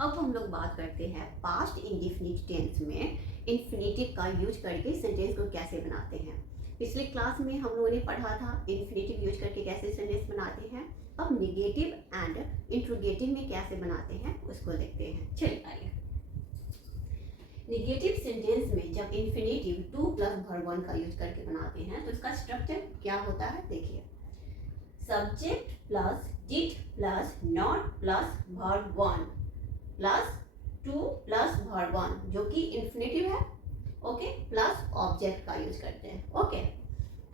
अब हम लोग बात करते हैं पास्ट इंडेफिनिट टेंस में इन्फिनेटिव का यूज करके सेंटेंस को कैसे बनाते हैं। पिछले क्लास में हम लोगों ने पढ़ा था इन्फिनेटिव यूज करके कैसे सेंटेंस बनाते हैं। अब निगेटिव एंड इंट्रोगेटिव में कैसे बनाते हैं उसको देखते हैं। चलिए आइए। निगेटिव सेंटेंस में जब infinitive to plus verb one का यूज करके बनाते हैं तो इसका स्ट्रक्चर क्या होता है। देखिए, subject plus did plus not plus verb one plus to plus verb one जो कि इन्फिनेटिव है, ओके, प्लस ऑब्जेक्ट का यूज करते हैं, ओके।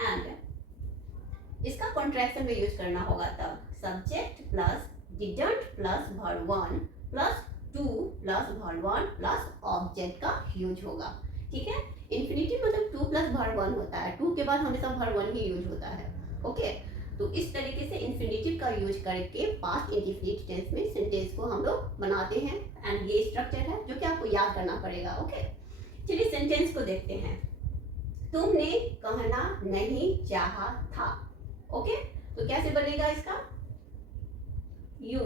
एंड इसका कॉन्ट्रैक्शन में यूज करना होगा तब subject plus didn't plus verb one plus to plus verb one plus object का यूज होगा। ठीक है, इन्फिनेटिव मतलब टू प्लस वर्ब वन होता है, टू के बाद हमेशा वर्ब वन ही यूज होता है, ओके। तो इस तरीके से इन्फिनेटिव का यूज करके पास्ट इंडेफिनिट टेंस में सेंटेंस को हम लोग बनाते हैं। एंड ये स्ट्रक्चर है जो कि आपको याद करना पड़ेगा, ओके। चलिए सेंटेंस को देखते हैं। तुमने कहना नहीं चाहा था, ओके। तो कैसे बनेगा इसका, you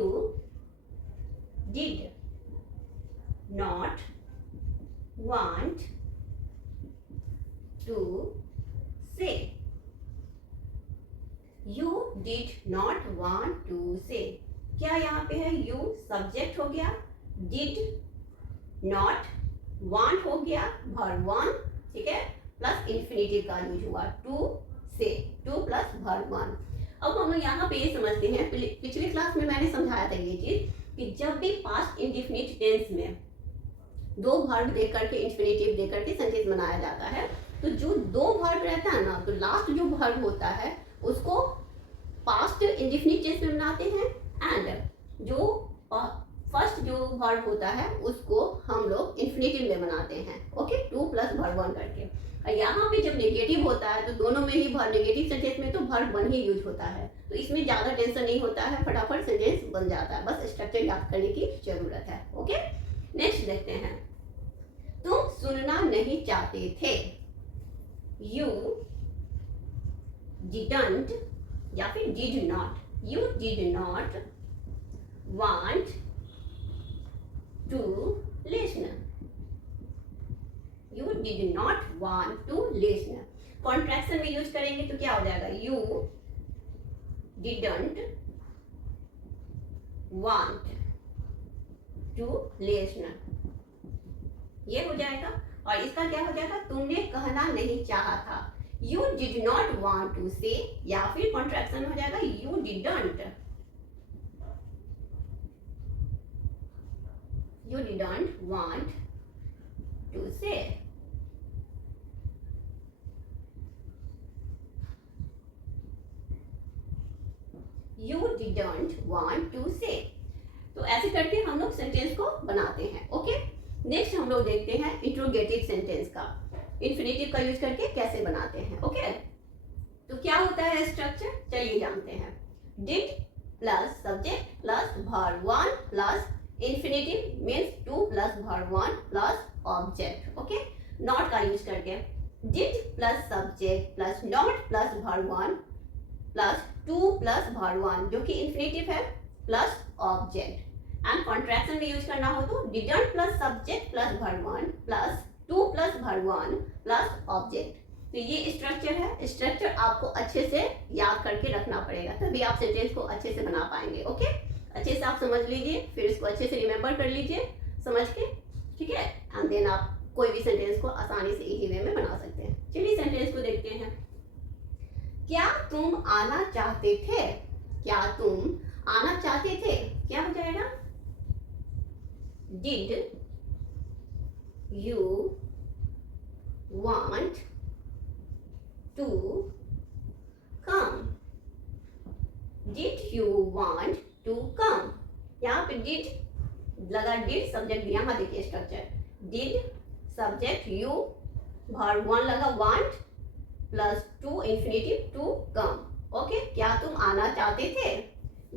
did not want to say. You did not want to say। क्या यहाँ पे है, you सब्जेक्ट हो गया, did not want हो गया verb one, ठीक है, प्लस इन्फिनेटिव का यूज हुआ टू से, टू प्लस verb one। अब हम लोग यहाँ पे ये समझते हैं, पिछले क्लास में मैंने समझाया था ये चीज कि जब भी पास्ट इंडेफिनिट टेंस में दो वर्ब दे करके इन्फिनेटिव दे करके सेंटेंस बनाया जाता है तो जो दो वर्ब रहता है ना, तो लास्ट जो वर्ब होता है उसको पास्ट इंडेफिनिट टेंस में बनाते हैं एंड जो फर्स्ट जो वर्ब होता है उसको हम लोग इन्फिनेटिव में बनाते हैं, okay, to plus verb one करके। और यहाँ पे जब नेगेटिव होता है तो दोनों में ही नेगेटिव सेंटेंस में तो वर्ब वन ही यूज होता है, तो इसमें ज़्यादा टेंशन नहीं होता है, फटाफट सेंटेंस बन जाता है, बस स्ट्रक्चर याद करने की जरूरत है, ओके। नेक्स्ट देखते हैं, तुम सुनना नहीं चाहते थे, यू डिडंट या फिर did not, you did not want to listen, you did not want to listen. Contraction में यूज करेंगे तो क्या हो जाएगा, you didn't want to listen, ये हो जाएगा। और इसका क्या हो जाएगा, तुमने कहना नहीं चाहा था, you did not want to say, या फिर कॉन्ट्रैक्शन हो जाएगा you didn't want to say। you didn't want to say। तो ऐसे करके हम लोग सेंटेंस को बनाते हैं, ओके। नेक्स्ट हम लोग देखते हैं इंट्रोगेटिव सेंटेंस का इन्फिनेटिव का यूज करके कैसे बनाते हैं, ओके। तो क्या होता है स्ट्रक्चर, चलिए जानते हैं। Did plus subject plus verb one plus infinitive means to plus verb one plus object, okay. Not का यूज करके did plus subject plus not plus verb one plus to plus verb one जो कि infinitive है plus object. And contraction में use करना हो तो didn't plus subject plus verb one plus to plus verb one plus object. तो ये structure है, स्ट्रक्चर आपको अच्छे से याद करके रखना पड़ेगा तभी आप सेंटेंस को अच्छे से बना पाएंगे, ओके। अच्छे से आप समझ लीजिए, फिर इसको अच्छे से रिमेंबर कर लीजिए समझ के, ठीक है। एंड देन आप कोई भी सेंटेंस को आसानी से इजी वे में बना सकते हैं। चलिए सेंटेंस को देखते हैं। क्या तुम आना चाहते थे, क्या तुम आना चाहते थे, क्या हो जाएगा, did you want to come, did you want to come। यहाँ पे did लगा, did सब्जेक्ट, यहाँ देखिए structure, did subject you verb one लगा want plus to infinitive to come, okay. क्या तुम आना चाहते थे,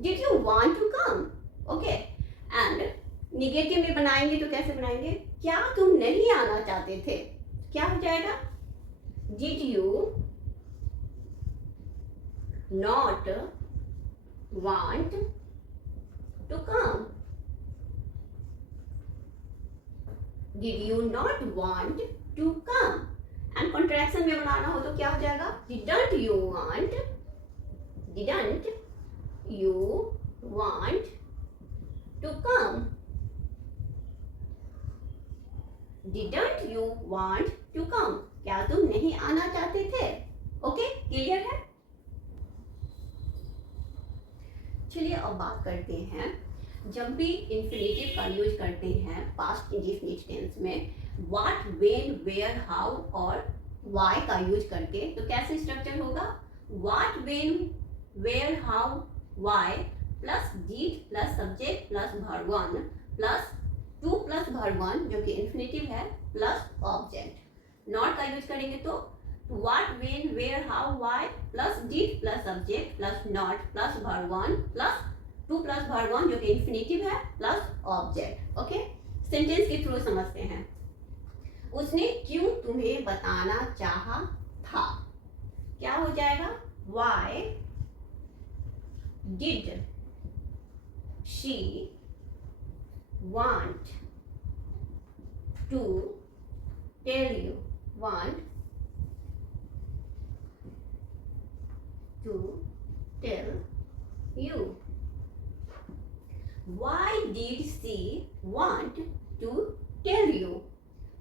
did you want to come, okay. And negative में बनाएंगे तो कैसे बनाएंगे, क्या तुम नहीं आना चाहते थे, क्या हो जाएगा, did you not want to come, did you not want to come. And contraction में बनाना हो तो क्या हो जाएगा, didn't you want to come, didn't you want to come, क्या तुम नहीं आना चाहते थे। ओके, क्लियर है। चलिए अब बात करते हैं, जब भी इंफिनिटिव का यूज करते हैं पास्ट इंडेफिनिट टेंस में व्हाट, व्हेन, वेयर, हाउ और व्हाई का यूज करके, तो कैसे स्ट्रक्चर होगा, what, when, where, how, why plus did plus subject plus verb one plus to plus verb one जो कि इंफिनिटिव है प्लस ऑब्जेक्ट। नॉट का यूज करेंगे तो what, when, where, how, why plus did plus subject plus not plus verb one plus to plus verb one जो कि infinitive है plus object. Okay, sentence के थ्रू समझते हैं। उसने क्यों तुम्हें बताना चाहा था, क्या हो जाएगा, why did she want to tell you, want to tell you, why did she want to tell you,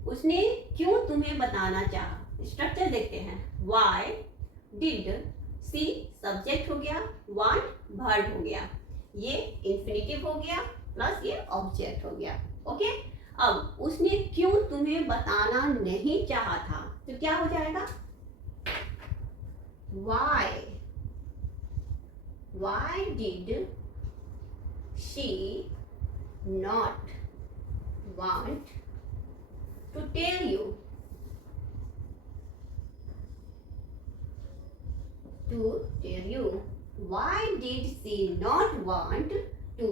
उसने क्यों तुम्हें बताना चाहा। स्ट्रक्चर देखते हैं, why did she सब्जेक्ट हो गया, want वर्ब हो गया, ये इंफिनिटिव हो गया प्लस ये ऑब्जेक्ट हो गया। ओके, अब उसने क्यों तुम्हें बताना नहीं चाहा था तो क्या हो जाएगा, why did she not want to tell you, why did she not want to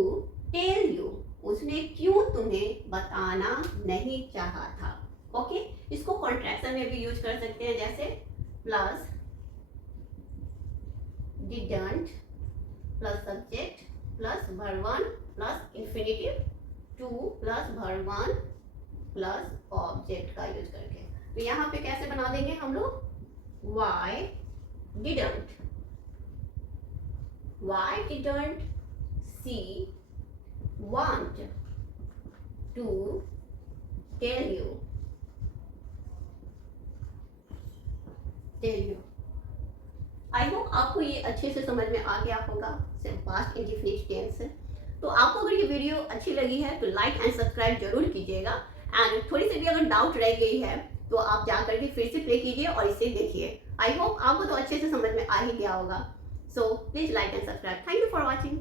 tell you, उसने क्यों तुम्हें बताना नहीं चाहा था। ओके, इसको कॉन्ट्रैक्शन में भी यूज कर सकते हैं, जैसे plus didn't plus subject plus verb one plus infinitive to plus verb one plus object का यूज करके। तो यहाँ पे कैसे बना देंगे हम लोग, why didn't she want to tell you, I hope आपको ये अच्छे से समझ में आ गया होगा पास्ट इंडेफिनिट टेंस से। तो आपको अगर ये वीडियो अच्छी लगी है तो लाइक एंड सब्सक्राइब जरूर कीजिएगा, एंड थोड़ी सी भी अगर डाउट रह गई है तो आप जा करके फिर से प्ले कीजिए और इसे देखिए। आई होप आपको तो अच्छे से समझ में आ ही गया होगा। So please like and subscribe. Thank you for watching.